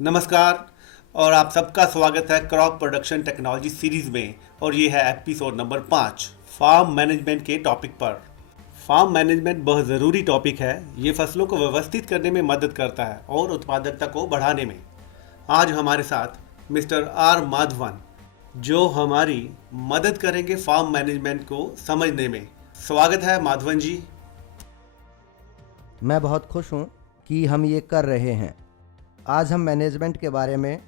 नमस्कार और आप सबका स्वागत है क्रॉप प्रोडक्शन टेक्नोलॉजी सीरीज में। और ये है एपिसोड नंबर 5 फार्म मैनेजमेंट के टॉपिक पर। फार्म मैनेजमेंट बहुत ज़रूरी टॉपिक है। ये फसलों को व्यवस्थित करने में मदद करता है और उत्पादकता को बढ़ाने में। आज हमारे साथ मिस्टर आर माधवन, जो हमारी मदद करेंगे फार्म मैनेजमेंट को समझने में। स्वागत है माधवन जी। मैं बहुत खुश हूँ कि हम ये कर रहे हैं। आज हम मैनेजमेंट के बारे में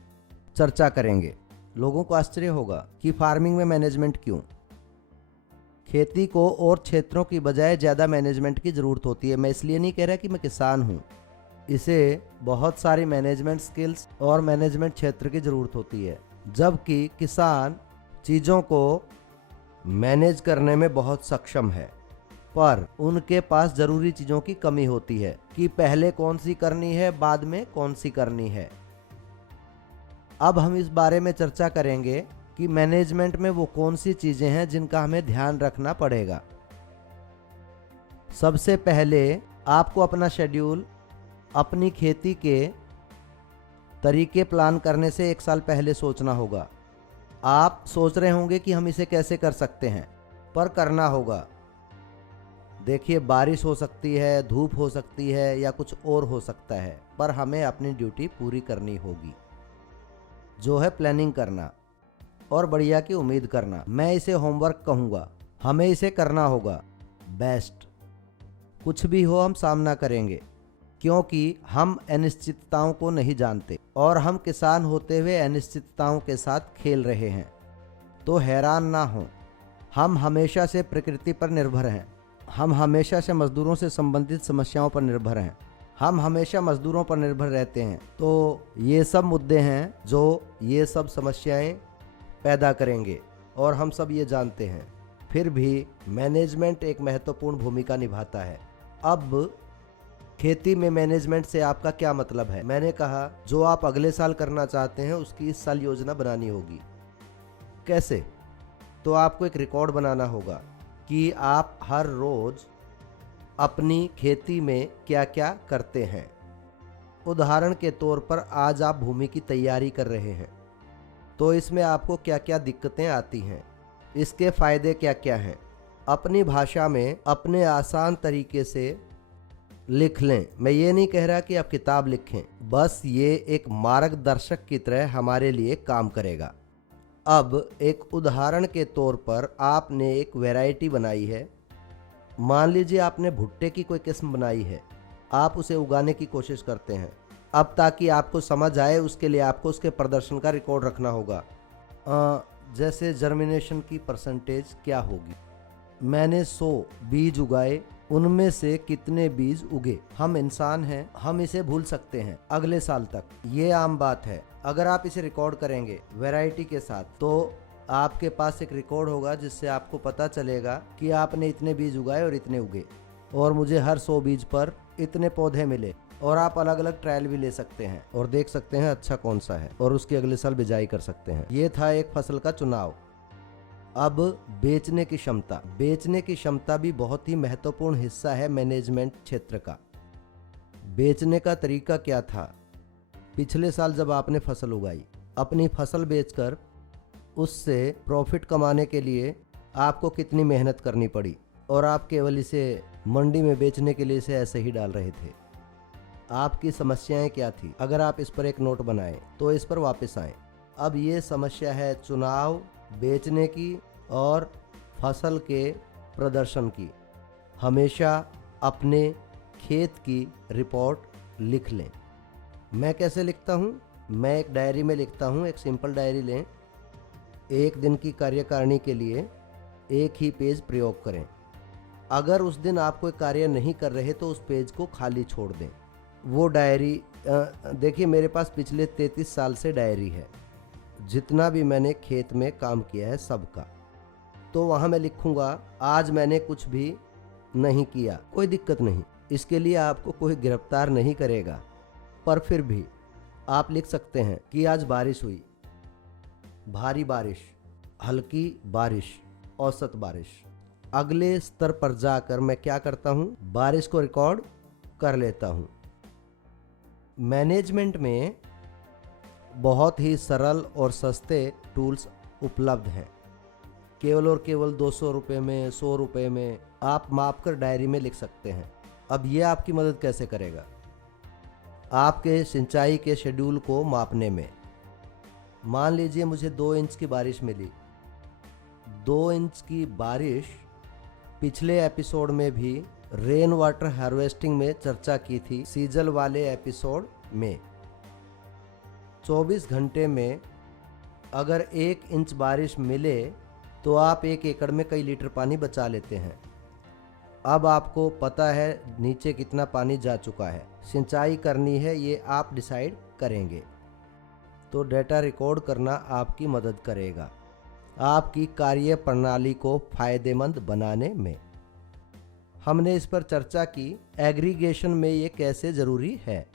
चर्चा करेंगे। लोगों को आश्चर्य होगा कि फार्मिंग में मैनेजमेंट क्यों। खेती को और क्षेत्रों की बजाय ज़्यादा मैनेजमेंट की ज़रूरत होती है। मैं इसलिए नहीं कह रहा कि मैं किसान हूँ, इसे बहुत सारी मैनेजमेंट स्किल्स और मैनेजमेंट क्षेत्र की ज़रूरत होती है, जबकि किसान चीज़ों को मैनेज करने में बहुत सक्षम है, पर उनके पास जरूरी चीजों की कमी होती है कि पहले कौन सी करनी है, बाद में कौन सी करनी है। अब हम इस बारे में चर्चा करेंगे कि मैनेजमेंट में वो कौन सी चीजें हैं जिनका हमें ध्यान रखना पड़ेगा। सबसे पहले आपको अपना शेड्यूल, अपनी खेती के तरीके प्लान करने से 1 साल पहले सोचना होगा। आप सोच रहे होंगे कि हम इसे कैसे कर सकते हैं, पर करना होगा। देखिए, बारिश हो सकती है, धूप हो सकती है या कुछ और हो सकता है, पर हमें अपनी ड्यूटी पूरी करनी होगी, जो है प्लानिंग करना और बढ़िया की उम्मीद करना। मैं इसे होमवर्क कहूँगा। हमें इसे करना होगा। बेस्ट कुछ भी हो हम सामना करेंगे, क्योंकि हम अनिश्चितताओं को नहीं जानते और हम किसान होते हुए अनिश्चितताओं के साथ खेल रहे हैं। तो हैरान ना हो, हम हमेशा से प्रकृति पर निर्भर हैं। हम हमेशा से मज़दूरों से संबंधित समस्याओं पर निर्भर हैं। हम हमेशा मज़दूरों पर निर्भर रहते हैं। तो ये सब मुद्दे हैं जो ये सब समस्याएं पैदा करेंगे और हम सब ये जानते हैं। फिर भी मैनेजमेंट एक महत्वपूर्ण भूमिका निभाता है। अब खेती में मैनेजमेंट से आपका क्या मतलब है? मैंने कहा, जो आप अगले साल करना चाहते हैं उसकी इस साल योजना बनानी होगी। कैसे? तो आपको एक रिकॉर्ड बनाना होगा कि आप हर रोज अपनी खेती में क्या क्या करते हैं। उदाहरण के तौर पर आज आप भूमि की तैयारी कर रहे हैं, तो इसमें आपको क्या क्या दिक्कतें आती हैं, इसके फायदे क्या क्या हैं। अपनी भाषा में अपने आसान तरीके से लिख लें। मैं ये नहीं कह रहा कि आप किताब लिखें, बस ये एक मार्गदर्शक की तरह हमारे लिए काम करेगा। अब एक उदाहरण के तौर पर आपने एक वैरायटी बनाई है। मान लीजिए आपने भुट्टे की कोई किस्म बनाई है। आप उसे उगाने की कोशिश करते हैं। अब ताकि आपको समझ आए, उसके लिए आपको उसके प्रदर्शन का रिकॉर्ड रखना होगा। जैसे जर्मिनेशन की परसेंटेज क्या होगी। मैंने 100 बीज उगाए, उनमें से कितने बीज उगे। हम इंसान हैं, हम इसे भूल सकते हैं अगले साल तक, ये आम बात है। अगर आप इसे रिकॉर्ड करेंगे वैरायटी के साथ, तो आपके पास एक रिकॉर्ड होगा जिससे आपको पता चलेगा कि आपने इतने बीज उगाए और इतने उगे, और मुझे हर 100 बीज पर इतने पौधे मिले। और आप अलग अलग ट्रायल भी ले सकते हैं और देख सकते हैं अच्छा कौन सा है, और उसकी अगले साल बिजाई कर सकते हैं। ये था एक फसल का चुनाव। अब बेचने की क्षमता। बेचने की क्षमता भी बहुत ही महत्वपूर्ण हिस्सा है मैनेजमेंट क्षेत्र का। बेचने का तरीका क्या था? पिछले साल जब आपने फसल उगाई, अपनी फसल बेचकर उससे प्रॉफिट कमाने के लिए आपको कितनी मेहनत करनी पड़ी, और आप केवल इसे मंडी में बेचने के लिए इसे ऐसे ही डाल रहे थे। आपकी समस्याएं क्या थी? अगर आप इस पर एक नोट बनाएं तो इस पर वापस आएं। अब ये समस्या है चुनाव, बेचने की और फसल के प्रदर्शन की। हमेशा अपने खेत की रिपोर्ट लिख लें। मैं कैसे लिखता हूँ? मैं एक डायरी में लिखता हूँ। एक सिंपल डायरी लें। एक दिन की कार्यकारिणी के लिए एक ही पेज प्रयोग करें। अगर उस दिन आप कोई कार्य नहीं कर रहे तो उस पेज को खाली छोड़ दें। वो डायरी, देखिए मेरे पास पिछले 33 साल से डायरी है, जितना भी मैंने खेत में काम किया है सबका। तो वहाँ मैं लिखूँगा, आज मैंने कुछ भी नहीं किया। कोई दिक्कत नहीं, इसके लिए आपको कोई गिरफ्तार नहीं करेगा, पर फिर भी आप लिख सकते हैं कि आज बारिश हुई, भारी बारिश, हल्की बारिश, औसत बारिश। अगले स्तर पर जाकर मैं क्या करता हूँ? बारिश को रिकॉर्ड कर लेता हूँ। मैनेजमेंट में बहुत ही सरल और सस्ते टूल्स उपलब्ध हैं। केवल और केवल 200 रुपये में, 100 रुपये में आप माप कर डायरी में लिख सकते हैं। अब ये आपकी मदद कैसे करेगा? आपके सिंचाई के शेड्यूल को मापने में। मान लीजिए मुझे 2 इंच की बारिश मिली। 2 इंच की बारिश पिछले एपिसोड में भी रेन वाटर हार्वेस्टिंग में चर्चा की थी, सीजल वाले एपिसोड में। 24 घंटे में अगर 1 इंच बारिश मिले तो आप 1 एकड़ में कई लीटर पानी बचा लेते हैं। अब आपको पता है नीचे कितना पानी जा चुका है, सिंचाई करनी है, ये आप डिसाइड करेंगे। तो डेटा रिकॉर्ड करना आपकी मदद करेगा आपकी कार्य प्रणाली को फायदेमंद बनाने में। हमने इस पर चर्चा की एग्रीगेशन में ये कैसे ज़रूरी है।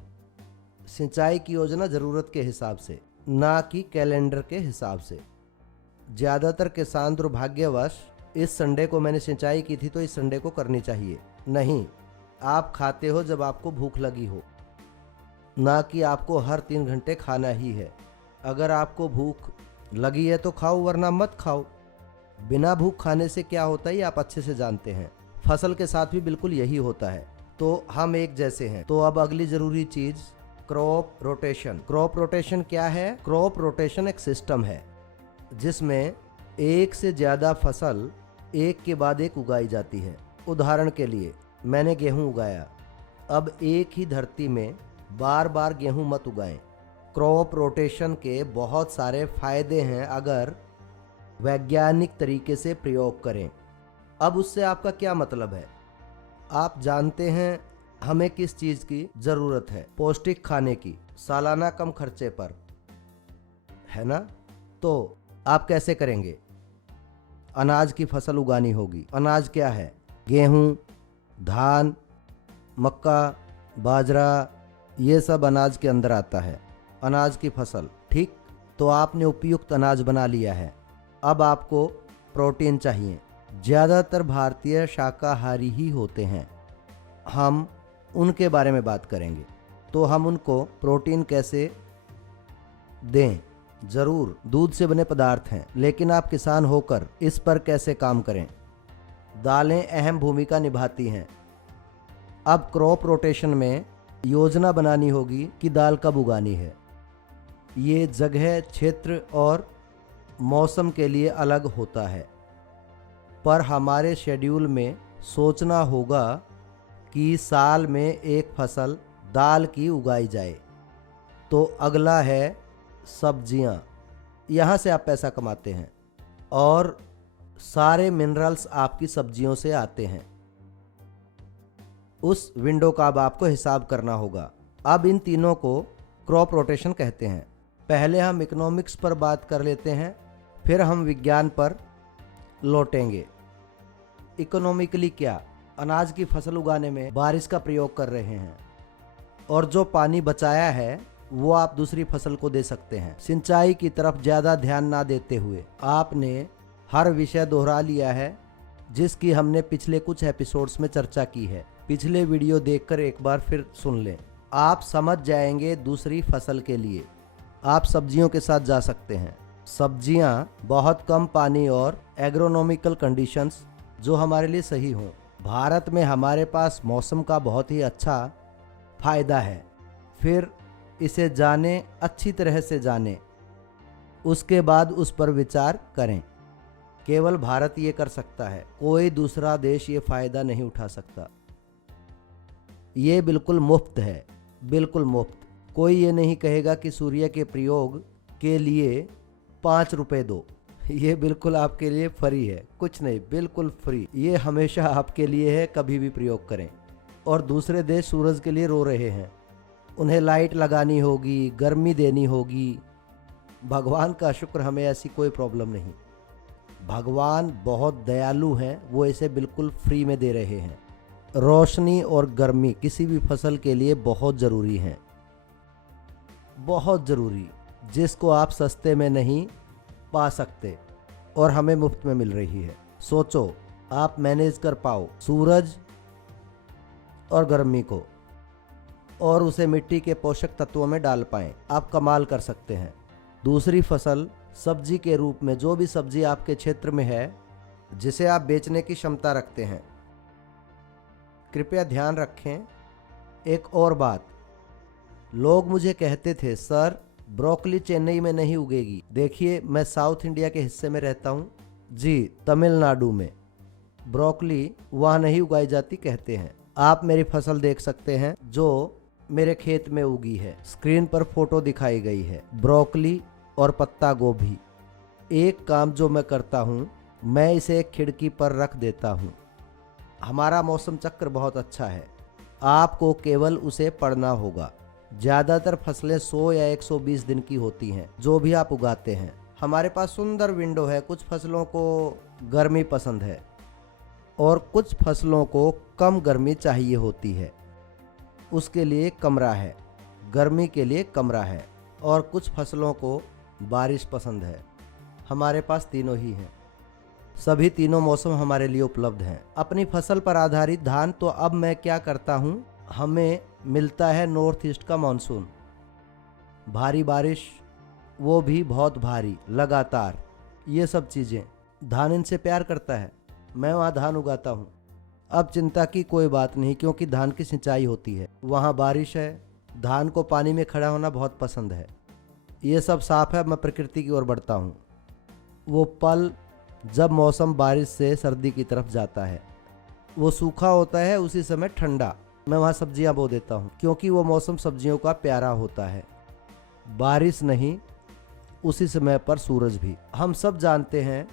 सिंचाई की योजना ज़रूरत के हिसाब से, ना कि कैलेंडर के हिसाब से। ज़्यादातर किसान दुर्भाग्यवश इस संडे को मैंने सिंचाई की थी तो इस संडे को करनी चाहिए। नहीं, आप खाते हो जब आपको भूख लगी हो, ना कि आपको हर 3 घंटे खाना ही है। अगर आपको भूख लगी है तो खाओ, वरना मत खाओ। बिना भूख खाने से क्या होता है ये आप अच्छे से जानते हैं। फसल के साथ भी बिल्कुल यही होता है। तो हम एक जैसे हैं। तो अब अगली ज़रूरी चीज़ क्रॉप रोटेशन। क्रॉप रोटेशन क्या है? क्रॉप रोटेशन एक सिस्टम है जिसमें एक से ज़्यादा फसल एक के बाद एक उगाई जाती है। उदाहरण के लिए मैंने गेहूं उगाया, अब एक ही धरती में बार बार गेहूं मत उगाएं। क्रॉप रोटेशन के बहुत सारे फायदे हैं अगर वैज्ञानिक तरीके से प्रयोग करें। अब उससे आपका क्या मतलब है? आप जानते हैं हमें किस चीज़ की ज़रूरत है? पौष्टिक खाने की, सालाना कम खर्चे पर, है ना? तो आप कैसे करेंगे? अनाज की फसल उगानी होगी। अनाज क्या है? गेहूँ, धान, मक्का, बाजरा, ये सब अनाज के अंदर आता है। अनाज की फसल, ठीक। तो आपने उपयुक्त अनाज बना लिया है। अब आपको प्रोटीन चाहिए। ज़्यादातर भारतीय शाकाहारी ही होते हैं, हम उनके बारे में बात करेंगे। तो हम उनको प्रोटीन कैसे दें? ज़रूर दूध से बने पदार्थ हैं, लेकिन आप किसान होकर इस पर कैसे काम करें? दालें अहम भूमिका निभाती हैं। अब क्रॉप रोटेशन में योजना बनानी होगी कि दाल कब उगानी है। ये जगह, क्षेत्र और मौसम के लिए अलग होता है, पर हमारे शेड्यूल में सोचना होगा कि साल में एक फसल दाल की उगाई जाए। तो अगला है सब्जियां। यहाँ से आप पैसा कमाते हैं और सारे मिनरल्स आपकी सब्जियों से आते हैं। उस विंडो का अब आपको हिसाब करना होगा। अब इन तीनों को क्रॉप रोटेशन कहते हैं। पहले हम इकोनॉमिक्स पर बात कर लेते हैं, फिर हम विज्ञान पर लौटेंगे। इकोनॉमिकली क्या? अनाज की फसल उगाने में बारिश का प्रयोग कर रहे हैं और जो पानी बचाया है वो आप दूसरी फसल को दे सकते हैं। सिंचाई की तरफ ज़्यादा ध्यान ना देते हुए आपने हर विषय दोहरा लिया है जिसकी हमने पिछले कुछ एपिसोड्स में चर्चा की है। पिछले वीडियो देखकर एक बार फिर सुन लें, आप समझ जाएंगे। दूसरी फसल के लिए आप सब्जियों के साथ जा सकते हैं। सब्जियां बहुत कम पानी और एग्रोनॉमिकल कंडीशंस जो हमारे लिए सही हों। भारत में हमारे पास मौसम का बहुत ही अच्छा फायदा है। फिर इसे जानें, अच्छी तरह से जानें, उसके बाद उस पर विचार करें। केवल भारत ये कर सकता है, कोई दूसरा देश ये फायदा नहीं उठा सकता। ये बिल्कुल मुफ्त है, बिल्कुल मुफ्त। कोई ये नहीं कहेगा कि सूर्य के प्रयोग के लिए 5 रुपए दो। ये बिल्कुल आपके लिए फ्री है, कुछ नहीं, बिल्कुल फ्री। ये हमेशा आपके लिए है, कभी भी प्रयोग करें। और दूसरे देश सूरज के लिए रो रहे हैं, उन्हें लाइट लगानी होगी, गर्मी देनी होगी। भगवान का शुक्र, हमें ऐसी कोई प्रॉब्लम नहीं। भगवान बहुत दयालु हैं, वो इसे बिल्कुल फ्री में दे रहे हैं। रोशनी और गर्मी किसी भी फसल के लिए बहुत ज़रूरी हैं, बहुत ज़रूरी, जिसको आप सस्ते में नहीं पा सकते और हमें मुफ्त में मिल रही है। सोचो आप मैनेज कर पाओ सूरज और गर्मी को। और उसे मिट्टी के पोषक तत्वों में डाल पाएं, आप कमाल कर सकते हैं। दूसरी फसल सब्जी के रूप में जो भी सब्जी आपके क्षेत्र में है जिसे आप बेचने की क्षमता रखते हैं। कृपया ध्यान रखें एक और बात, लोग मुझे कहते थे सर ब्रोकली चेन्नई में नहीं उगेगी। देखिए मैं साउथ इंडिया के हिस्से में रहता हूँ जी, तमिलनाडु में ब्रोकली वहाँ नहीं उगाई जाती कहते हैं। आप मेरी फसल देख सकते हैं जो मेरे खेत में उगी है। स्क्रीन पर फोटो दिखाई गई है, ब्रोकली और पत्ता गोभी। एक काम जो मैं करता हूँ, मैं इसे एक खिड़की पर रख देता हूँ। हमारा मौसम चक्र बहुत अच्छा है, आपको केवल उसे पढ़ना होगा। ज़्यादातर फसलें 100 या 120 दिन की होती हैं जो भी आप उगाते हैं। हमारे पास सुंदर विंडो है। कुछ फसलों को गर्मी पसंद है और कुछ फसलों को कम गर्मी चाहिए होती है, उसके लिए कमरा है। गर्मी के लिए कमरा है। और कुछ फसलों को बारिश पसंद है। हमारे पास तीनों ही हैं। सभी तीनों मौसम हमारे लिए उपलब्ध हैं। अपनी फसल पर आधारित धान, तो अब मैं क्या करता हूँ, हमें मिलता है नॉर्थ ईस्ट का मानसून, भारी बारिश, वो भी बहुत भारी लगातार। ये सब चीज़ें, धान इनसे प्यार करता है। मैं वहाँ धान उगाता हूँ। अब चिंता की कोई बात नहीं क्योंकि धान की सिंचाई होती है, वहाँ बारिश है। धान को पानी में खड़ा होना बहुत पसंद है। ये सब साफ है। मैं प्रकृति की ओर बढ़ता हूँ। वो पल जब मौसम बारिश से सर्दी की तरफ जाता है, वो सूखा होता है, उसी समय ठंडा, मैं वहाँ सब्जियाँ बो देता हूँ क्योंकि वो मौसम सब्जियों का प्यारा होता है। बारिश नहीं, उसी समय पर सूरज भी। हम सब जानते हैं,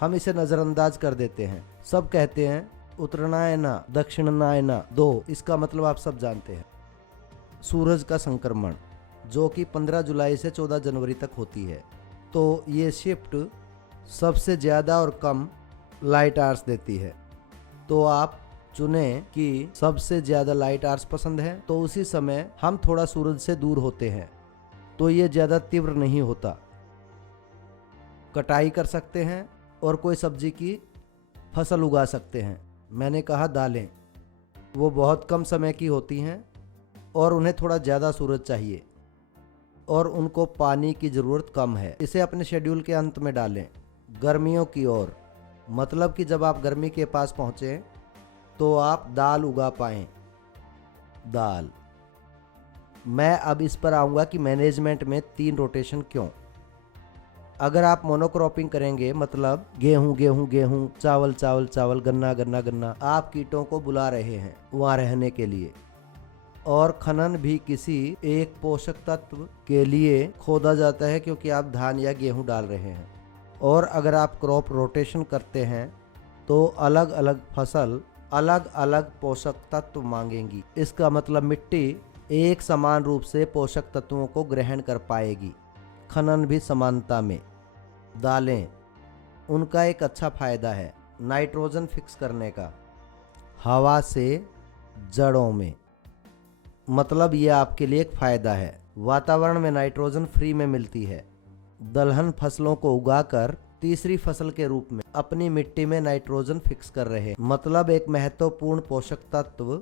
हम इसे नज़रअंदाज कर देते हैं। सब कहते हैं उत्तरायण दक्षिणायन दो, इसका मतलब आप सब जानते हैं। सूरज का संक्रमण जो कि 15 जुलाई से 14 जनवरी तक होती है, तो ये शिफ्ट सबसे ज़्यादा और कम लाइट आवर्स देती है। तो आप चुने कि सबसे ज़्यादा लाइट आवर्स पसंद है, तो उसी समय हम थोड़ा सूरज से दूर होते हैं, तो ये ज़्यादा तीव्र नहीं होता। कटाई कर सकते हैं और कोई सब्जी की फसल उगा सकते हैं। मैंने कहा दालें, वो बहुत कम समय की होती हैं और उन्हें थोड़ा ज़्यादा सूरज चाहिए और उनको पानी की ज़रूरत कम है। इसे अपने शेड्यूल के अंत में डालें, गर्मियों की ओर, मतलब कि जब आप गर्मी के पास पहुँचें तो आप दाल उगा पाएँ। दाल, मैं अब इस पर आऊँगा कि मैनेजमेंट में 3 रोटेशन क्यों। अगर आप मोनोक्रॉपिंग करेंगे, मतलब गेहूं गेहूं गेहूं, चावल चावल चावल, गन्ना गन्ना गन्ना, आप कीटों को बुला रहे हैं वहाँ रहने के लिए। और खनन भी किसी एक पोषक तत्व के लिए खोदा जाता है क्योंकि आप धान या गेहूं डाल रहे हैं। और अगर आप क्रॉप रोटेशन करते हैं तो अलग अलग फसल अलग अलग पोषक तत्व मांगेंगी। इसका मतलब मिट्टी एक समान रूप से पोषक तत्वों को ग्रहण कर पाएगी। खनन भी समानता में। दालें, उनका एक अच्छा फायदा है नाइट्रोजन फिक्स करने का हवा से जड़ों में, मतलब ये आपके लिए एक फायदा है। वातावरण में नाइट्रोजन फ्री में मिलती है। दलहन फसलों को उगाकर तीसरी फसल के रूप में अपनी मिट्टी में नाइट्रोजन फिक्स कर रहे हैं, मतलब एक महत्वपूर्ण पोषक तत्व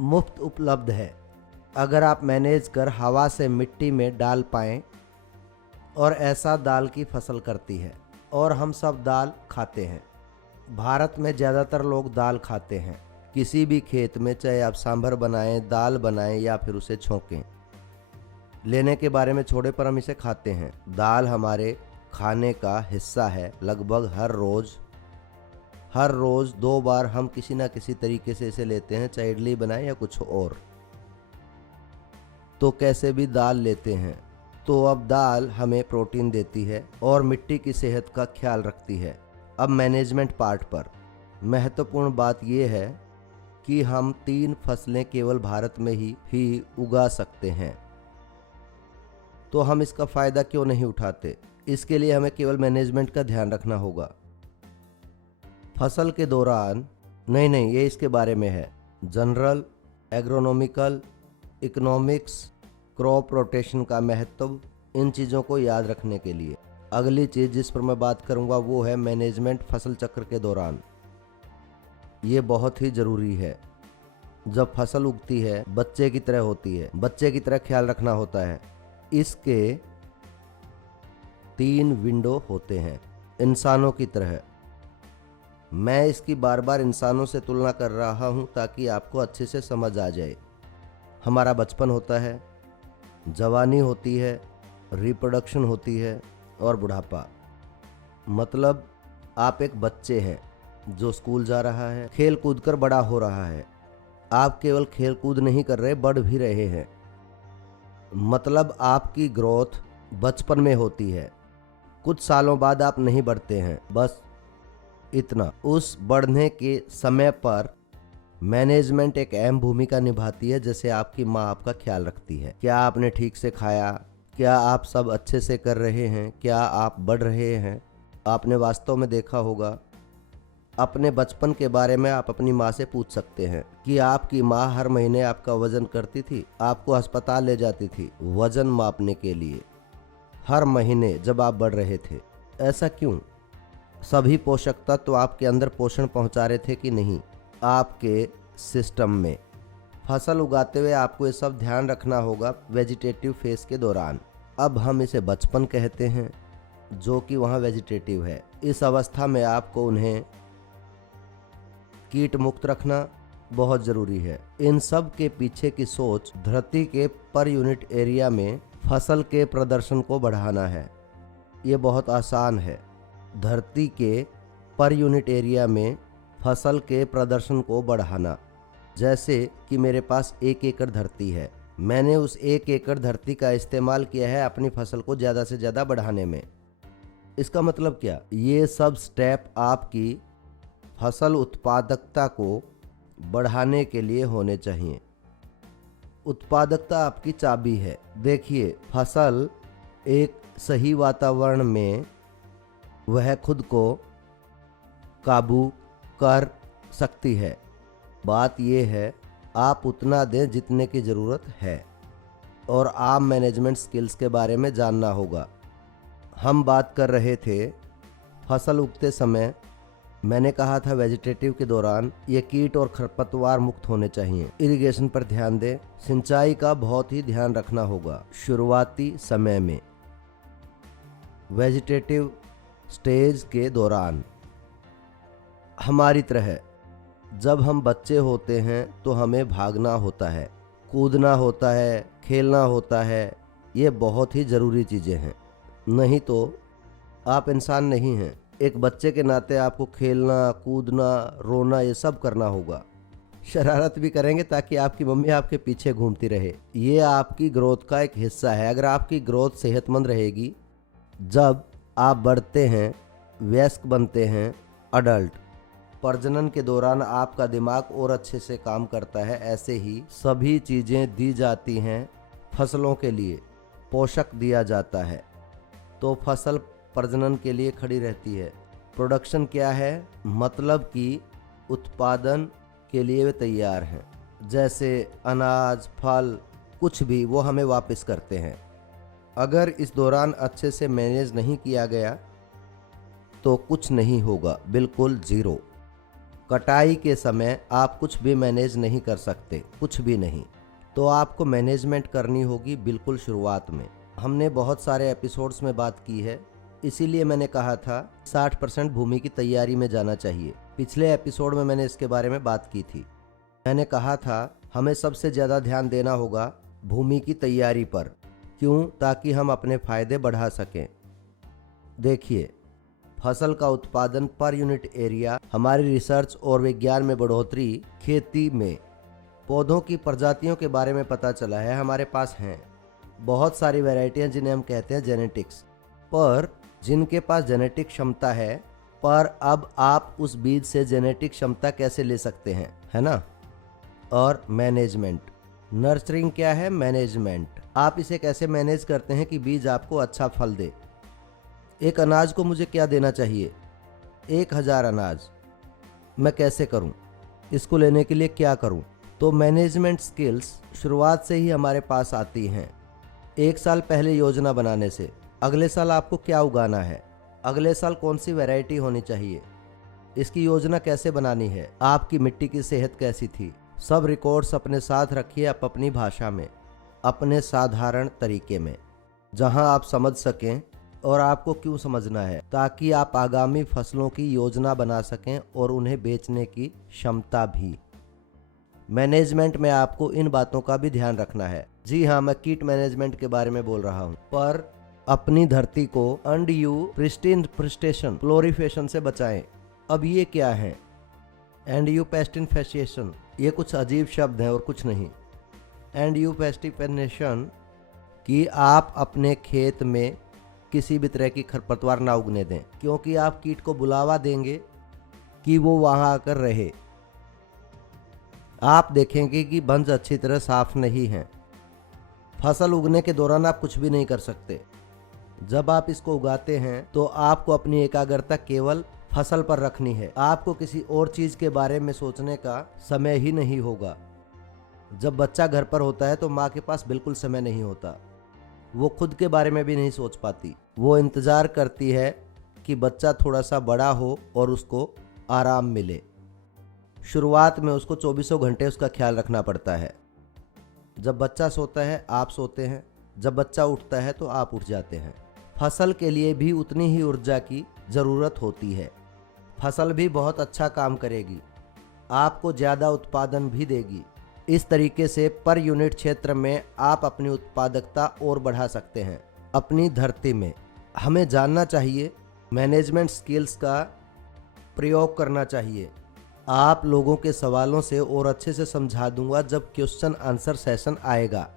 मुफ्त उपलब्ध है अगर आप मैनेज कर हवा से मिट्टी में डाल पाएं। और ऐसा दाल की फसल करती है और हम सब दाल खाते हैं। भारत में ज़्यादातर लोग दाल खाते हैं। किसी भी खेत में, चाहे आप सांभर बनाएं, दाल बनाएं या फिर उसे छोंकें, लेने के बारे में छोड़े पर हम इसे खाते हैं। दाल हमारे खाने का हिस्सा है। लगभग हर रोज़ 2 बार हम किसी ना किसी तरीके से इसे लेते हैं, चाहे इडली बनाएं या कुछ और। तो कैसे भी दाल लेते हैं। तो अब दाल हमें प्रोटीन देती है और मिट्टी की सेहत का ख्याल रखती है। अब मैनेजमेंट पार्ट पर महत्वपूर्ण बात यह है कि हम 3 फसलें केवल भारत में ही उगा सकते हैं। तो हम इसका फ़ायदा क्यों नहीं उठाते? इसके लिए हमें केवल मैनेजमेंट का ध्यान रखना होगा। फसल के दौरान नहीं, ये इसके बारे में है। General, agronomical, economics, crop rotation का महत्व, इन चीज़ों को याद रखने के लिए। अगली चीज़ जिस पर मैं बात करूंगा वो है मैनेजमेंट फसल चक्र के दौरान। ये बहुत ही ज़रूरी है। जब फसल उगती है बच्चे की तरह होती है, बच्चे की तरह ख्याल रखना होता है। इसके 3 विंडो होते हैं इंसानों की तरह। मैं इसकी बार बार इंसानों से तुलना कर रहा हूं ताकि आपको अच्छे से समझ आ जाए। हमारा बचपन होता है, जवानी होती है, रिप्रोडक्शन होती है और बुढ़ापा। मतलब आप एक बच्चे हैं जो स्कूल जा रहा है, खेल कूद कर बड़ा हो रहा है। आप केवल खेल कूद नहीं कर रहे, बढ़ भी रहे हैं। मतलब आपकी ग्रोथ बचपन में होती है, कुछ सालों बाद आप नहीं बढ़ते हैं, बस इतना। उस बढ़ने के समय पर मैनेजमेंट एक अहम भूमिका निभाती है। जैसे आपकी माँ आपका ख्याल रखती है, क्या आपने ठीक से खाया, क्या आप सब अच्छे से कर रहे हैं, क्या आप बढ़ रहे हैं। आपने वास्तव में देखा होगा, अपने बचपन के बारे में आप अपनी माँ से पूछ सकते हैं कि आपकी माँ हर महीने आपका वजन करती थी, आपको अस्पताल ले जाती थी वजन मापने के लिए हर महीने जब आप बढ़ रहे थे। ऐसा क्यों? सभी पोषक तत्व आपके अंदर पोषण पहुंचा रहे थे कि नहीं आपके सिस्टम में। फसल उगाते हुए आपको ये सब ध्यान रखना होगा वेजिटेटिव फेज के दौरान। अब हम इसे बचपन कहते हैं, जो कि वहाँ वेजिटेटिव है। इस अवस्था में आपको उन्हें कीट मुक्त रखना बहुत ज़रूरी है। इन सब के पीछे की सोच धरती के पर यूनिट एरिया में फसल के प्रदर्शन को बढ़ाना है। ये बहुत आसान है। धरती के पर यूनिट एरिया में फसल के प्रदर्शन को बढ़ाना। जैसे कि मेरे पास 1 एकड़ धरती है, मैंने उस 1 एकड़ धरती का इस्तेमाल किया है अपनी फसल को ज़्यादा से ज़्यादा बढ़ाने में। इसका मतलब क्या? ये सब स्टेप आपकी फसल उत्पादकता को बढ़ाने के लिए होने चाहिए। उत्पादकता आपकी चाबी है। देखिए, फसल एक सही वातावरण में वह खुद को काबू कर सकती है। बात यह है, आप उतना दें जितने की ज़रूरत है और आप मैनेजमेंट स्किल्स के बारे में जानना होगा। हम बात कर रहे थे फसल उगते समय, मैंने कहा था वेजिटेटिव के दौरान ये कीट और खरपतवार मुक्त होने चाहिए। इरिगेशन पर ध्यान दें, सिंचाई का बहुत ही ध्यान रखना होगा शुरुआती समय में। वेजिटेटिव स्टेज के दौरान हमारी तरह जब हम बच्चे होते हैं तो हमें भागना होता है, कूदना होता है, खेलना होता है। ये बहुत ही ज़रूरी चीज़ें हैं, नहीं तो आप इंसान नहीं हैं। एक बच्चे के नाते आपको खेलना, कूदना, रोना ये सब करना होगा। शरारत भी करेंगे ताकि आपकी मम्मी आपके पीछे घूमती रहे। ये आपकी ग्रोथ का एक हिस्सा है। अगर आपकी ग्रोथ सेहतमंद रहेगी, जब आप बढ़ते हैं, वयस्क बनते हैं, अडल्ट, प्रजनन के दौरान आपका दिमाग और अच्छे से काम करता है। ऐसे ही सभी चीज़ें दी जाती हैं। फसलों के लिए पोषक दिया जाता है तो फसल प्रजनन के लिए खड़ी रहती है। प्रोडक्शन क्या है? मतलब कि उत्पादन के लिए वे तैयार हैं। जैसे अनाज, फल, कुछ भी वो हमें वापस करते हैं। अगर इस दौरान अच्छे से मैनेज नहीं किया गया तो कुछ नहीं होगा, बिल्कुल ज़ीरो। कटाई के समय आप कुछ भी मैनेज नहीं कर सकते, कुछ भी नहीं। तो आपको मैनेजमेंट करनी होगी बिल्कुल शुरुआत में। हमने बहुत सारे एपिसोड्स में बात की है, इसीलिए मैंने कहा था 60% भूमि की तैयारी में जाना चाहिए। पिछले एपिसोड में मैंने इसके बारे में बात की थी। मैंने कहा था हमें सबसे ज़्यादा ध्यान देना होगा भूमि की तैयारी पर। क्यों? ताकि हम अपने फ़ायदे बढ़ा सकें। देखिए, फसल का उत्पादन पर यूनिट एरिया हमारी रिसर्च और विज्ञान में बढ़ोतरी, खेती में पौधों की प्रजातियों के बारे में पता चला है। हमारे पास हैं बहुत सारी वैरायटियाँ जिन्हें हम कहते हैं जेनेटिक्स, पर जिनके पास जेनेटिक क्षमता है, पर अब आप उस बीज से जेनेटिक क्षमता कैसे ले सकते हैं, है ना। और मैनेजमेंट, नर्सरिंग क्या है? मैनेजमेंट। आप इसे कैसे मैनेज करते हैं कि बीज आपको अच्छा फल दे। एक अनाज को मुझे क्या देना चाहिए? 1000 अनाज। मैं कैसे करूं? इसको लेने के लिए क्या करूं? तो मैनेजमेंट स्किल्स शुरुआत से ही हमारे पास आती हैं। 1 साल पहले योजना बनाने से, अगले साल आपको क्या उगाना है, अगले साल कौन सी वैरायटी होनी चाहिए, इसकी योजना कैसे बनानी है, आपकी मिट्टी की सेहत कैसी थी, सब रिकॉर्ड्स अपने साथ रखिए, आप अपनी भाषा में, अपने साधारण तरीके में, जहां आप समझ सकें और आपको क्यों समझना है, ताकि आप आगामी फसलों की योजना बना सकें और उन्हें बेचने की क्षमता भी। मैनेजमेंट में आपको इन बातों का भी ध्यान रखना है। जी हाँ, मैं कीट मैनेजमेंट के बारे में बोल रहा हूँ, पर अपनी धरती को अनड्यू प्रिस्टेशन प्लोरीफेशन से बचाएं। अब ये क्या है? एंड पेस्ट इन्फेस्टेशन, ये कुछ अजीब शब्द हैं और कुछ नहीं। एंड पेस्टिफिकेशन कि आप अपने खेत में किसी भी तरह की खरपतवार ना उगने दें, क्योंकि आप कीट को बुलावा देंगे कि वो वहाँ आकर रहे। आप देखेंगे कि बंज अच्छी तरह साफ नहीं है। फसल उगने के दौरान आप कुछ भी नहीं कर सकते। जब आप इसको उगाते हैं तो आपको अपनी एकाग्रता केवल फसल पर रखनी है। आपको किसी और चीज़ के बारे में सोचने का समय ही नहीं होगा। जब बच्चा घर पर होता है तो माँ के पास बिल्कुल समय नहीं होता। वो खुद के बारे में भी नहीं सोच पाती। वो इंतज़ार करती है कि बच्चा थोड़ा सा बड़ा हो और उसको आराम मिले। शुरुआत में उसको 24 घंटे उसका ख्याल रखना पड़ता है। जब बच्चा सोता है आप सोते हैं, जब बच्चा उठता है तो आप उठ जाते हैं। फसल के लिए भी उतनी ही ऊर्जा की ज़रूरत होती है। फसल भी बहुत अच्छा काम करेगी, आपको ज़्यादा उत्पादन भी देगी। इस तरीके से पर यूनिट क्षेत्र में आप अपनी उत्पादकता और बढ़ा सकते हैं। अपनी धरती में हमें जानना चाहिए, मैनेजमेंट स्किल्स का प्रयोग करना चाहिए। आप लोगों के सवालों से और अच्छे से समझा दूंगा जब क्वेश्चन आंसर सेशन आएगा।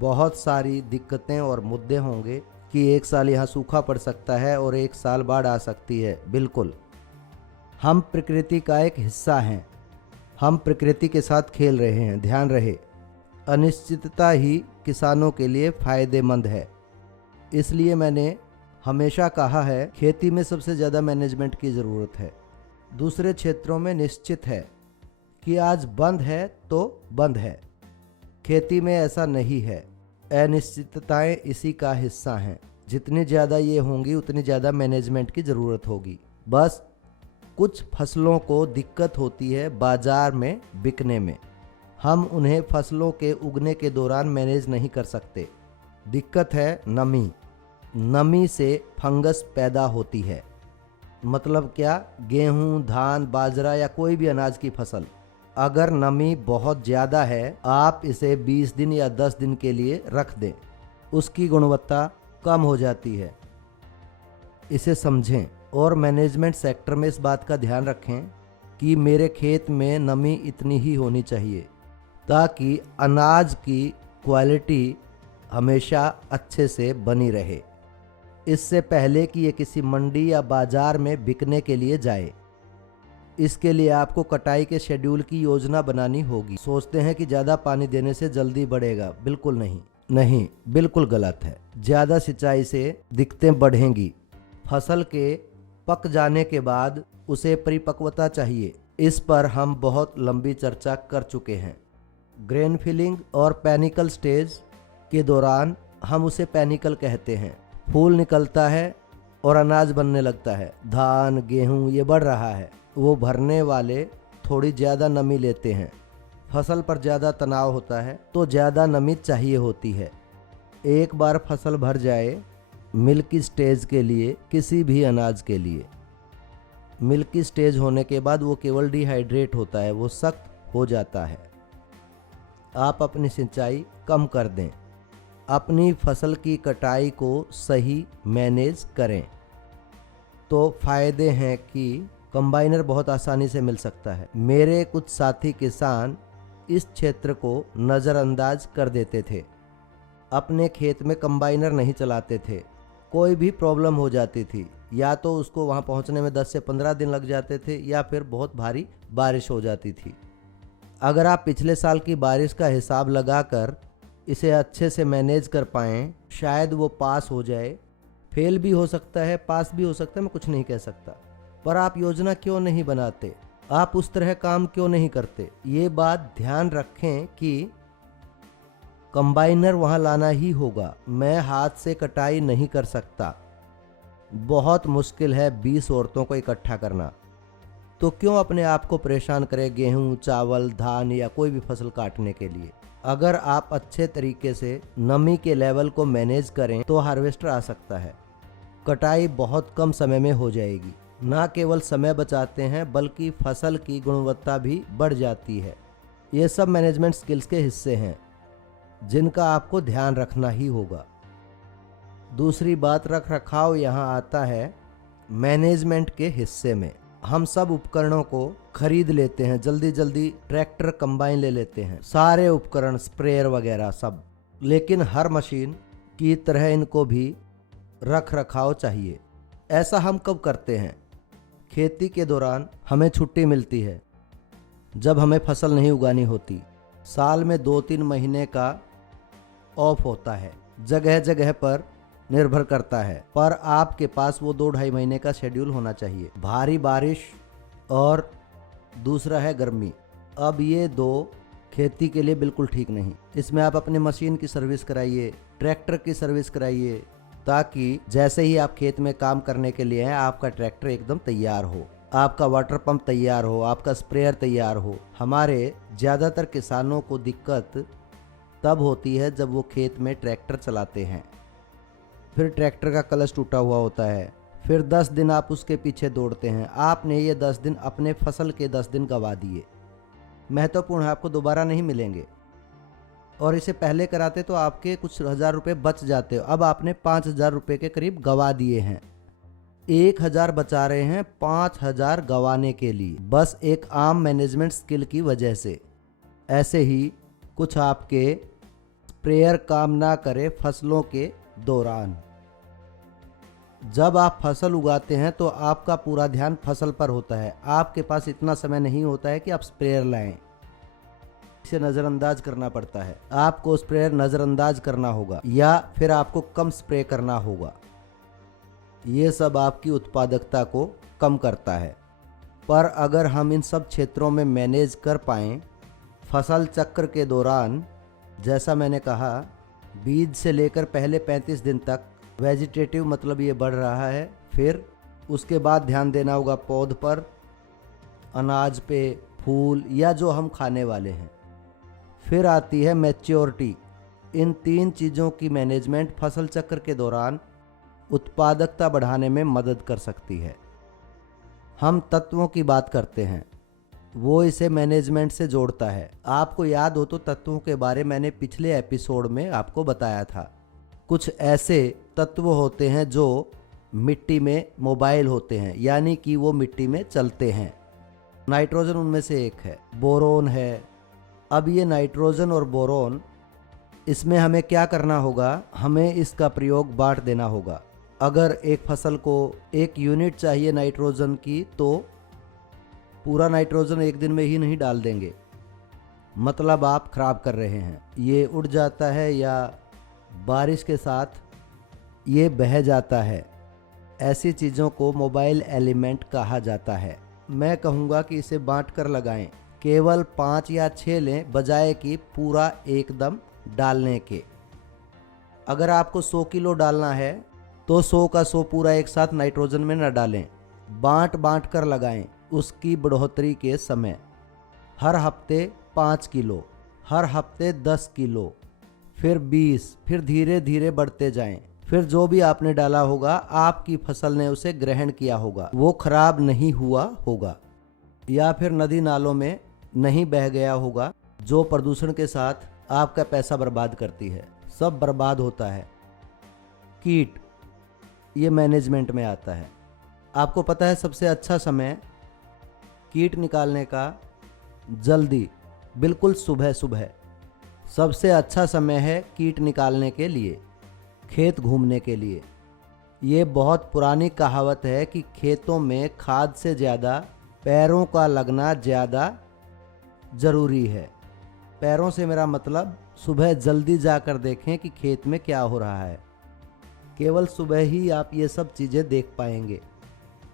बहुत सारी दिक्कतें और मुद्दे होंगे कि एक साल यहाँ सूखा पड़ सकता है और एक साल बाढ़ आ सकती है। बिल्कुल, हम प्रकृति का एक हिस्सा हैं। हम प्रकृति के साथ खेल रहे हैं, ध्यान रहे। अनिश्चितता ही किसानों के लिए फायदेमंद है। इसलिए मैंने हमेशा कहा है, खेती में सबसे ज़्यादा मैनेजमेंट की ज़रूरत है। दूसरे क्षेत्रों में निश्चित है कि आज बंद है तो बंद है। खेती में ऐसा नहीं है। अनिश्चितताएं इसी का हिस्सा हैं। जितनी ज़्यादा ये होंगी उतनी ज़्यादा मैनेजमेंट की ज़रूरत होगी। बस कुछ फसलों को दिक्कत होती है बाज़ार में बिकने में। हम उन्हें फसलों के उगने के दौरान मैनेज नहीं कर सकते। दिक्कत है नमी। नमी से फंगस पैदा होती है। मतलब क्या? गेहूं, धान, बाजरा या कोई भी अनाज की फसल, अगर नमी बहुत ज़्यादा है, आप इसे 20 दिन या 10 दिन के लिए रख दें, उसकी गुणवत्ता कम हो जाती है। इसे समझें और मैनेजमेंट सेक्टर में इस बात का ध्यान रखें कि मेरे खेत में नमी इतनी ही होनी चाहिए ताकि अनाज की क्वालिटी हमेशा अच्छे से बनी रहे, इससे पहले कि ये किसी मंडी या बाजार में बिकने के लिए जाए। इसके लिए आपको कटाई के शेड्यूल की योजना बनानी होगी। सोचते हैं कि ज़्यादा पानी देने से जल्दी बढ़ेगा, बिल्कुल नहीं, नहीं, बिल्कुल गलत है। ज़्यादा सिंचाई से दिक्कतें बढ़ेंगी। फसल के पक जाने के बाद उसे परिपक्वता चाहिए। इस पर हम बहुत लंबी चर्चा कर चुके हैं। ग्रेन फिलिंग और पैनिकल स्टेज के दौरान हम उसे पैनिकल कहते हैं। फूल निकलता है और अनाज बनने लगता है। धान, गेहूं ये बढ़ रहा है। वो भरने वाले थोड़ी ज़्यादा नमी लेते हैं। फसल पर ज़्यादा तनाव होता है तो ज़्यादा नमी चाहिए होती है। एक बार फसल भर जाए, मिल्की स्टेज के लिए, किसी भी अनाज के लिए, मिल्की स्टेज होने के बाद वो केवल डिहाइड्रेट होता है, वो सख्त हो जाता है। आप अपनी सिंचाई कम कर दें। अपनी फसल की कटाई को सही मैनेज करें तो फ़ायदे हैं कि कंबाइनर बहुत आसानी से मिल सकता है। मेरे कुछ साथी किसान इस क्षेत्र को नज़रअंदाज कर देते थे। अपने खेत में कंबाइनर नहीं चलाते थे। कोई भी प्रॉब्लम हो जाती थी, या तो उसको वहाँ पहुँचने में 10 से 15 दिन लग जाते थे या फिर बहुत भारी बारिश हो जाती थी। अगर आप पिछले साल की बारिश का हिसाब लगाकर इसे अच्छे से मैनेज कर पाएँ, शायद वो पास हो जाए। फेल भी हो सकता है, पास भी हो सकता है, मैं कुछ नहीं कह सकता। पर आप योजना क्यों नहीं बनाते? आप उस तरह काम क्यों नहीं करते? ये बात ध्यान रखें कि कंबाइनर वहाँ लाना ही होगा। मैं हाथ से कटाई नहीं कर सकता। बहुत मुश्किल है 20 औरतों को इकट्ठा करना। तो क्यों अपने आप को परेशान करें गेहूं, चावल, धान या कोई भी फसल काटने के लिए। अगर आप अच्छे तरीके से नमी के लेवल को मैनेज करें तो हार्वेस्टर आ सकता है। कटाई बहुत कम समय में हो जाएगी। ना केवल समय बचाते हैं बल्कि फसल की गुणवत्ता भी बढ़ जाती है। ये सब मैनेजमेंट स्किल्स के हिस्से हैं जिनका आपको ध्यान रखना ही होगा। दूसरी बात, रख रखाव यहाँ आता है मैनेजमेंट के हिस्से में। हम सब उपकरणों को खरीद लेते हैं, जल्दी जल्दी ट्रैक्टर, कंबाइन ले लेते हैं, सारे उपकरण, स्प्रेयर वगैरह सब। लेकिन हर मशीन की तरह इनको भी रख रखाव चाहिए। ऐसा हम कब करते हैं? खेती के दौरान हमें छुट्टी मिलती है जब हमें फसल नहीं उगानी होती। साल में 2-3 महीने का ऑफ होता है, जगह जगह पर निर्भर करता है, पर आपके पास वो 2-2.5 महीने का शेड्यूल होना चाहिए। भारी बारिश और दूसरा है गर्मी। अब ये दो खेती के लिए बिल्कुल ठीक नहीं। इसमें आप अपने मशीन की सर्विस कराइए, ट्रैक्टर की सर्विस कराइए, ताकि जैसे ही आप खेत में काम करने के लिए आए आपका ट्रैक्टर एकदम तैयार हो, आपका वाटर पंप तैयार हो, आपका स्प्रेयर तैयार हो। हमारे ज़्यादातर किसानों को दिक्कत तब होती है जब वो खेत में ट्रैक्टर चलाते हैं, फिर ट्रैक्टर का कलच टूटा हुआ होता है, फिर 10 दिन आप उसके पीछे दौड़ते हैं। आपने ये 10 दिन अपने फसल के 10 दिन गंवा दिए, महत्वपूर्ण है, आपको दोबारा नहीं मिलेंगे। और इसे पहले कराते तो आपके कुछ हज़ार रुपये बच जाते हो, अब आपने 5,000 रुपये के करीब गंवा दिए हैं। 1,000 बचा रहे हैं 5,000 गंवाने के लिए, बस एक आम मैनेजमेंट स्किल की वजह से। ऐसे ही कुछ आपके स्प्रेयर काम ना करे फसलों के दौरान। जब आप फसल उगाते हैं तो आपका पूरा ध्यान फसल पर होता है, आपके पास इतना समय नहीं होता है कि आप स्प्रेयर लाएं। इसे नज़रअंदाज करना पड़ता है। आपको स्प्रेयर नज़रअंदाज करना होगा या फिर आपको कम स्प्रे करना होगा। ये सब आपकी उत्पादकता को कम करता है। पर अगर हम इन सब क्षेत्रों में मैनेज कर पाएं, फसल चक्र के दौरान, जैसा मैंने कहा, बीज से लेकर पहले 35 दिन तक वेजिटेटिव, मतलब ये बढ़ रहा है, फिर उसके बाद ध्यान देना होगा पौध पर, अनाज पे, फूल या जो हम खाने वाले हैं। फिर आती है मैच्योरिटी। इन 3 चीज़ों की मैनेजमेंट फसल चक्र के दौरान उत्पादकता बढ़ाने में मदद कर सकती है। हम तत्वों की बात करते हैं, वो इसे मैनेजमेंट से जोड़ता है। आपको याद हो तो तत्वों के बारे मैंने पिछले एपिसोड में आपको बताया था। कुछ ऐसे तत्व होते हैं जो मिट्टी में मोबाइल होते हैं, यानी कि वो मिट्टी में चलते हैं। नाइट्रोजन उनमें से एक है, बोरोन है। अब ये नाइट्रोजन और बोरोन, इसमें हमें क्या करना होगा? हमें इसका प्रयोग बांट देना होगा। अगर एक फसल को 1 यूनिट चाहिए नाइट्रोजन की तो पूरा नाइट्रोजन एक दिन में ही नहीं डाल देंगे, मतलब आप खराब कर रहे हैं। ये उड़ जाता है या बारिश के साथ ये बह जाता है। ऐसी चीज़ों को मोबाइल एलिमेंट कहा जाता है। मैं कहूँगा कि इसे बांट कर लगाएं, केवल 5 या 6 लें बजाय कि पूरा एकदम डालने के। अगर आपको 100 किलो डालना है तो 100 का 100 पूरा एक साथ नाइट्रोजन में न डालें, बांट बांट कर लगाएं। उसकी बढ़ोतरी के समय हर हफ्ते 5 किलो, हर हफ्ते 10 किलो, फिर 20, फिर धीरे धीरे बढ़ते जाएं। फिर जो भी आपने डाला होगा आपकी फसल ने उसे ग्रहण किया होगा, वो खराब नहीं हुआ होगा या फिर नदी नालों में नहीं बह गया होगा, जो प्रदूषण के साथ आपका पैसा बर्बाद करती है। सब बर्बाद होता है। कीट, ये मैनेजमेंट में आता है। आपको पता है सबसे अच्छा समय कीट निकालने का जल्दी, बिल्कुल सुबह सुबह सबसे अच्छा समय है कीट निकालने के लिए, खेत घूमने के लिए। ये बहुत पुरानी कहावत है कि खेतों में खाद से ज़्यादा पैरों का लगना ज़्यादा ज़रूरी है। पैरों से मेरा मतलब सुबह जल्दी जाकर देखें कि खेत में क्या हो रहा है। केवल सुबह ही आप ये सब चीज़ें देख पाएंगे।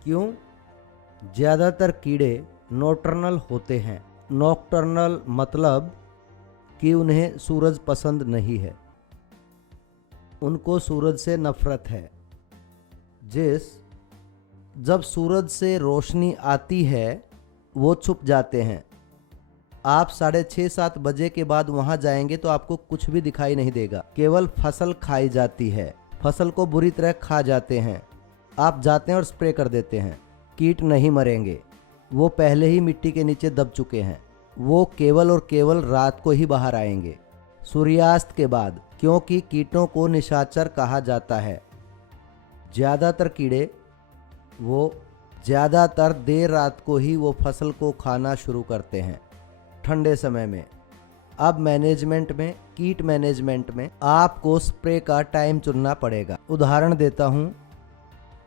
क्यों? ज़्यादातर कीड़े नॉकटर्नल होते हैं। नॉकटर्नल मतलब कि उन्हें सूरज पसंद नहीं है, उनको सूरज से नफरत है। जब सूरज से रोशनी आती है वो छुप जाते हैं। आप 6:30-7 बजे के बाद वहां जाएंगे तो आपको कुछ भी दिखाई नहीं देगा, केवल फसल खाई जाती है। फसल को बुरी तरह खा जाते हैं। आप जाते हैं और स्प्रे कर देते हैं, कीट नहीं मरेंगे, वो पहले ही मिट्टी के नीचे दब चुके हैं। वो केवल और केवल रात को ही बाहर आएंगे, सूर्यास्त के बाद, क्योंकि कीटों को निशाचर कहा जाता है। ज़्यादातर कीड़े वो ज़्यादातर देर रात को ही वो फसल को खाना शुरू करते हैं, ठंडे समय में। अब मैनेजमेंट में, कीट मैनेजमेंट में आपको स्प्रे का टाइम चुनना पड़ेगा। उदाहरण देता हूँ,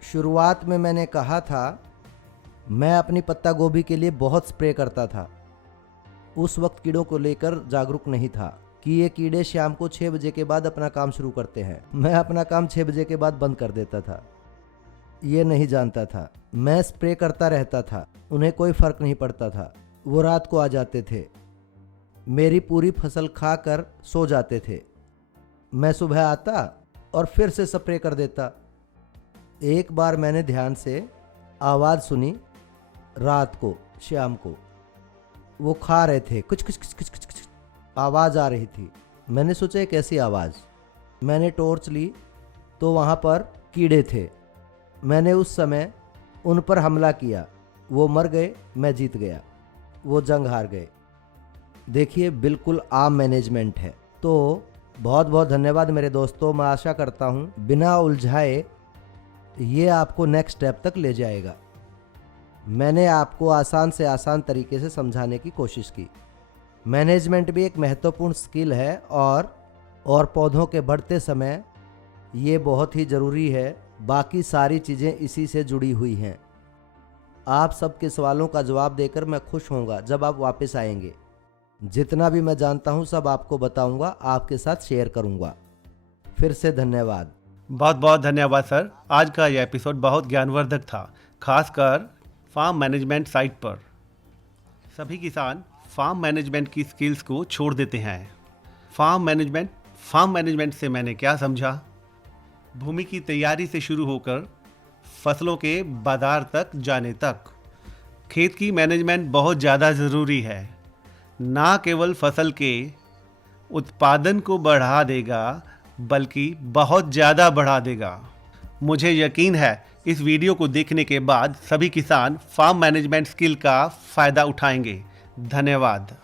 शुरुआत में मैंने कहा था मैं अपनी पत्ता गोभी के लिए बहुत स्प्रे करता था। उस वक्त कीड़ों को लेकर जागरूक नहीं था कि ये कीड़े शाम को 6 बजे के बाद अपना काम शुरू करते हैं। मैं अपना काम 6 बजे के बाद बंद कर देता था, ये नहीं जानता था। मैं स्प्रे करता रहता था, उन्हें कोई फर्क नहीं पड़ता था। वो रात को आ जाते थे, मेरी पूरी फसल खा कर सो जाते थे। मैं सुबह आता और फिर से स्प्रे कर देता। एक बार मैंने ध्यान से आवाज़ सुनी, रात को, शाम को वो खा रहे थे, कुछ कुछ कुछ कुछ कुछ कुछ आवाज़ आ रही थी। मैंने सोचा एक ऐसी आवाज़। मैंने टॉर्च ली तो वहाँ पर कीड़े थे। मैंने उस समय उन पर हमला किया, वो मर गए, मैं जीत गया, वो जंग हार गए। देखिए, बिल्कुल आम मैनेजमेंट है। तो बहुत बहुत धन्यवाद मेरे दोस्तों। मैं आशा करता हूँ बिना उलझाए ये आपको नेक्स्ट स्टेप तक ले जाएगा। मैंने आपको आसान से आसान तरीके से समझाने की कोशिश की। मैनेजमेंट भी एक महत्वपूर्ण स्किल है और पौधों के बढ़ते समय ये बहुत ही ज़रूरी है। बाकी सारी चीज़ें इसी से जुड़ी हुई हैं। आप सबके सवालों का जवाब देकर मैं खुश होऊंगा जब आप वापस आएंगे। जितना भी मैं जानता हूँ सब आपको बताऊंगा, आपके साथ शेयर करूंगा। फिर से धन्यवाद। बहुत बहुत धन्यवाद सर। आज का यह एपिसोड बहुत ज्ञानवर्धक था, खासकर फार्म मैनेजमेंट साइट पर। सभी किसान फार्म मैनेजमेंट की स्किल्स को छोड़ देते हैं। फार्म मैनेजमेंट से मैंने क्या समझा? भूमि की तैयारी से शुरू होकर फसलों के बाजार तक जाने तक खेत की मैनेजमेंट बहुत ज़्यादा ज़रूरी है। ना केवल फसल के उत्पादन को बढ़ा देगा बल्कि बहुत ज़्यादा बढ़ा देगा। मुझे यकीन है इस वीडियो को देखने के बाद सभी किसान फार्म मैनेजमेंट स्किल का फ़ायदा उठाएंगे। धन्यवाद।